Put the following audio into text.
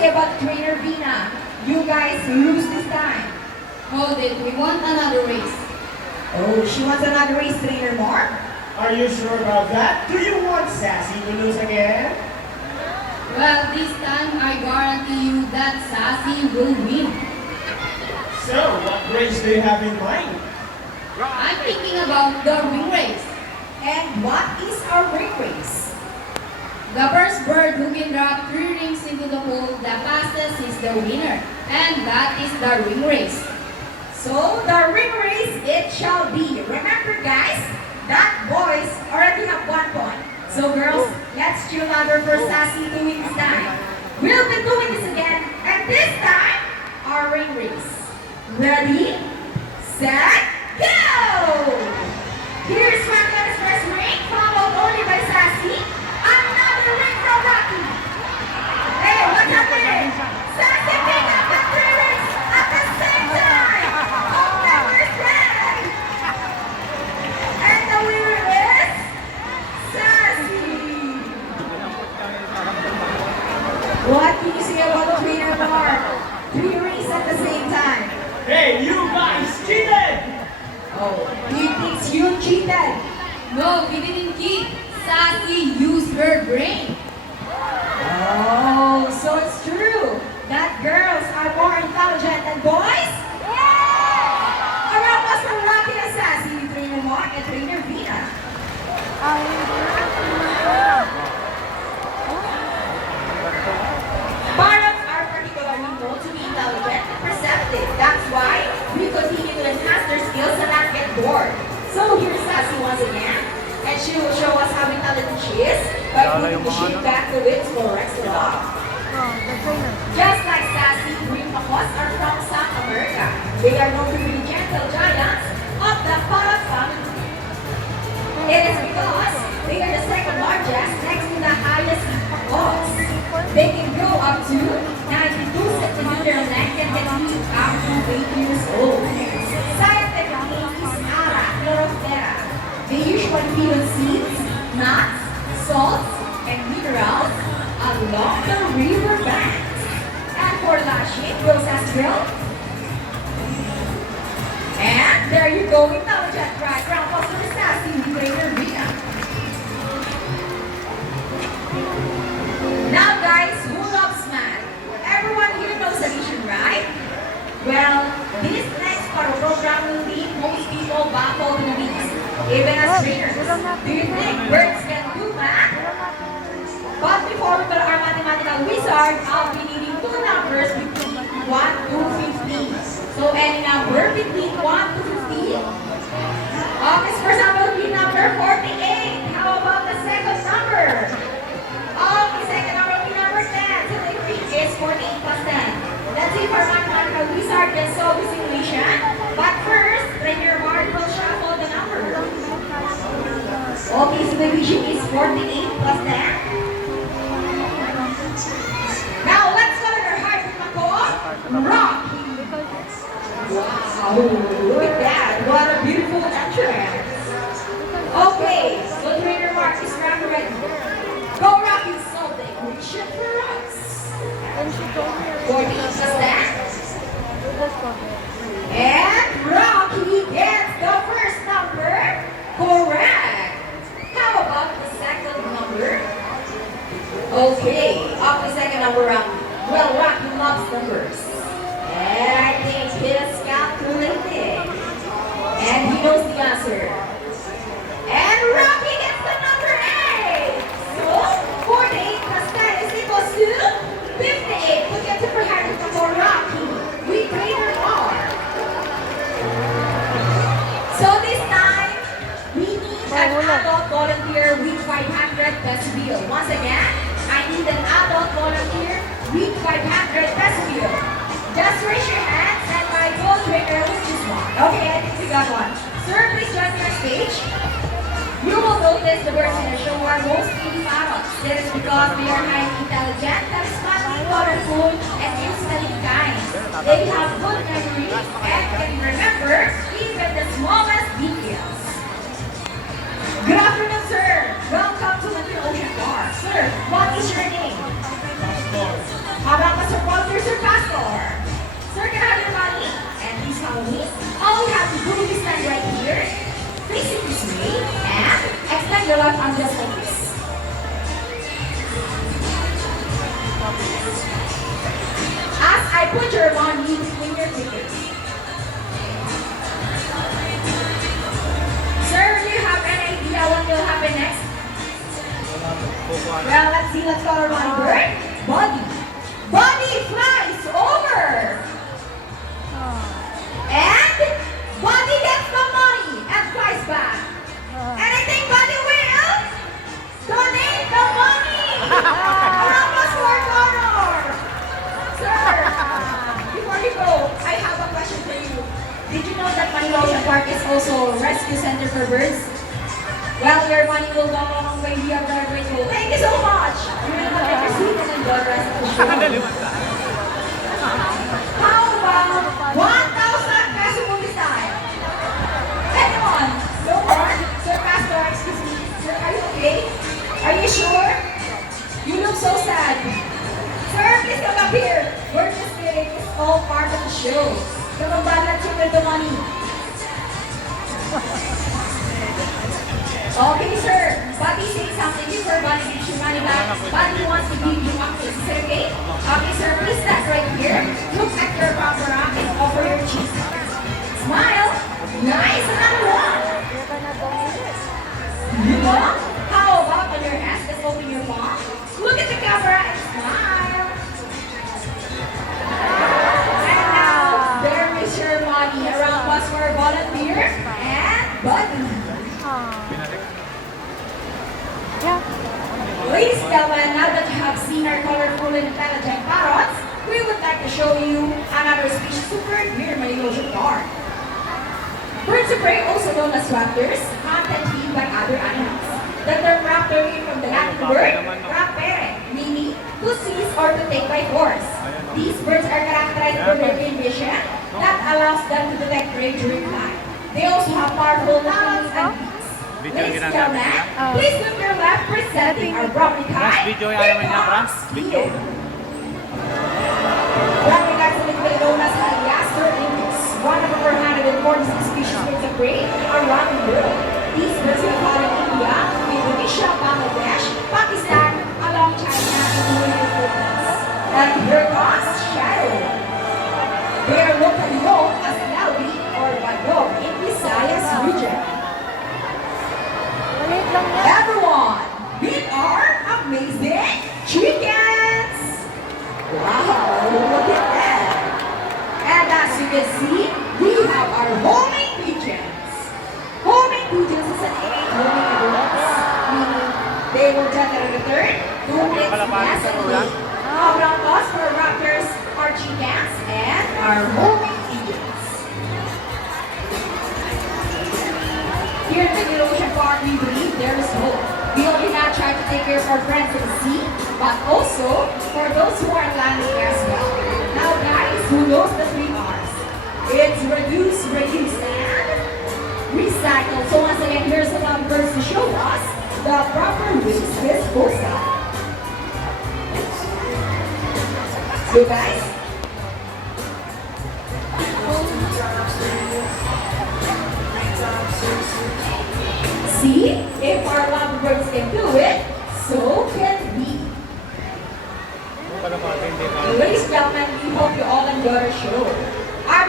say about trainer Vina? You guys lose this time. Hold it, we want another race. Oh, she wants another race, trainer Mark? Are you sure about that? Do you want Sassy to lose again? Well, this time I guarantee you that Sassy will win. So, what race do you have in mind? I'm thinking about the ring race. And what is our ring race? The first bird who can drop 3 rings into the hole the fastest is the winner. And that is the ring race. So, the ring race it shall be. Remember guys, that boys already have 1 point. So girls, let's cheer louder for Sassy to win this time. We'll be doing this again, and this time, our ring race. Ready, set, go! Here's Rocky's first ring, followed only by Sassy. Another ring from Rocky. Hey, what's happening? Sassy picked up the 3 rings at the same time. Oh, never say. And the winner is Sassy. What can you say about trainer Mark? 3 rings at the same time. Hey, you guys cheated! Oh, he thinks you cheated. No, we didn't cheat. Sassy used her brain. Oh, so it's true that girls are more intelligent than boys? A round of applause for Rocky and Sassy, trainer Mark and trainer Vina. Parrots are particularly known to be intelligent and perceptive. That's why we continue to enhance their skills and not get bored. So here's Sassy once again, and she will show us how intelligent she is by putting the shape back to its correct slot. Just like Sassy, green macos are from South America. They are known to be the gentle giants of the parrot family. It is because they are the second largest next to the highest macos. They can grow up to 92 centimeter length and can reach up to 8 years old. Scientific name is Ara chloroptera. They usually feed on seeds, nuts, salts, and minerals along the river banks. And for lashing, those as well. And there you go, intelligent right? Round of applause for Sassy, trainer Rita. Now guys, who loves math? Everyone here knows addition, right? Well, this next part of the program will leave most people baffled in the weeks, even as trainers. Do you think birds can do math? But before we put our mathematical wizard, I'll be needing 2 numbers between 1 to 50. So any number between 1 to 50. Okay, first number will be number 48. How about the second number? Okay, second number will be number 10. So the equation is 48 plus 10. Let's see if our mathematical wizard can solve this equation. But first, trainer Mark will shuffle the numbers. Okay, so the equation is 48 plus 10. Now let's go to our high Rocky. Wow, look at that. What a beautiful entrance. Okay, so trainer Mark is ready. Go Rocky, solve the equation for us. 48 plus that. And Rocky gets the first number correct. How about the second number? Okay, up the second number Rocky. Well, Rocky loves numbers. And I think he's calculating. And he knows the answer. And Rocky gets the number 8. So, 48 plus 10 is equals to 58. Look at super happy for Rocky. We trainer R. So this time, we need an adult volunteer with 500 peso bill. Once again, I need an adult volunteer with 500 peso bill. Just raise your hands and my co-trainer will choose one. Okay, I think we got one. Sir, please join me on stage. You will notice the birds in the show are mostly parrots. This is because they are highly intelligent, charismatic, colorful, and instantly kind. They have good memory and can remember even the smallest details. Good afternoon, sir. Welcome to Manila Ocean Bar. Sir, what is your name? How about Mr. your left arm just like this. As I put your money between your fingers. Sir, do you have any idea what will happen next? Well, let's see. Let's call our money bird. Body. Body flies over. And body gets the money and flies back. And I think body will donate the money. Round of applause for Connor. Sir, before you go, I have a question for you. Did you know that Manila Ocean Park is also a rescue center for birds? Well, your money will go a long way. We are very grateful. Thank you so much. You will not take your seat and enjoy the rest of the show. How about 1,000 peso movie style? Anyone? No more? Sir Pastor, excuse me. Sir, are you okay? Are you sure? You look so sad. Sir, please come up here. We're just kidding. It's all part of the show. Come on, bad, let's with the money. Okay, sir. Bobby saying something before Bobby gives you money back. Bobby wants to give you a kiss. Is it okay? Okay, sir. Please stand right here. Look at your camera and offer your cheek. Smile. Nice. Another one. How about on your hands? Let's open your palm. Look at the camera and smile. And now, there is your money. Around us for volunteer and Bobby. Ladies and gentlemen, now that you have seen our colorful and intelligent parrots, we would like to show you another species of bird here in Manila Ocean Park. Birds of prey, also known as raptors, hunt and feed by other animals. The term raptor came from the Latin word rapere, meaning to seize or to take by force. These birds are characterized by their keen vision that allows them to detect prey during flight. They also have powerful talons and beaks. Ladies and gentlemen, please look your left presenting our Brahmin kite. Video. Brahmin kite is typically known as Heliaster indus, one of the 446 species of birds of prey around the world. These birds are found in India, Indonesia, Bangladesh, Pakistan, along China, and the Philippines. And here comes Shadow. They are locally known as Lawi or Badog in Visayas region. Everyone, meet our amazing chickens! Wow, look at that! And as you can see, we have our homing pigeons. Homing pigeons is an innate homing abilities, meaning they will generally return to its nest and mate. Around us for raptors, our chickens, and our homing pigeons. Here at the Ocean Park, we believe there is hope. We only not try to take care of our friends in the sea, but also for those who are landing as well. Now guys, who knows the 3 R's? It's reduce, reuse, and recycle. So once again, here's some numbers to show us the proper waste disposal. So guys, see, if our lovebirds can do it, so can we. Ladies and gentlemen, we hope you all enjoy our show. Our